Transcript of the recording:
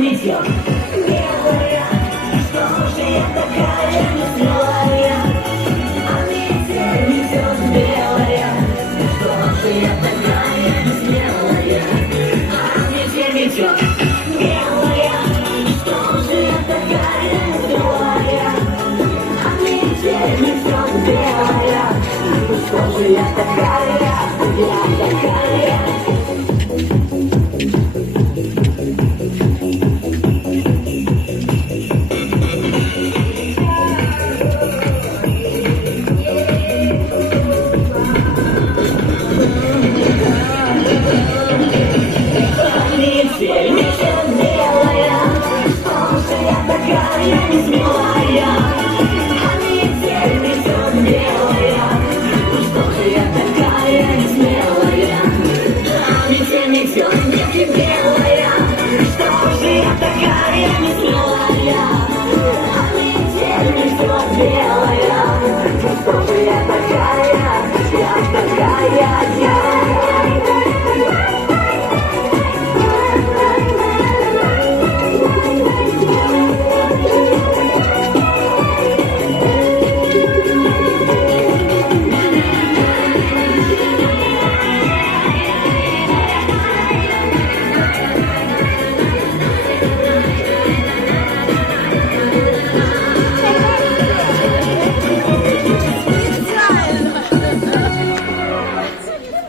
метет. Белая, что же я такая несмелая? А метель метет белая, что же я такая несмелая? А метель метет. Белая, что же я такая несмелая? А метель метет белая, что же я такая, я такая. Метель метет белая, что же я такая несмелая? А метель метет белая, что же я такая несмелая? А метель метет, метель белая, что же я такая несмелая? А метель метет белая, что же я такая, я такая, я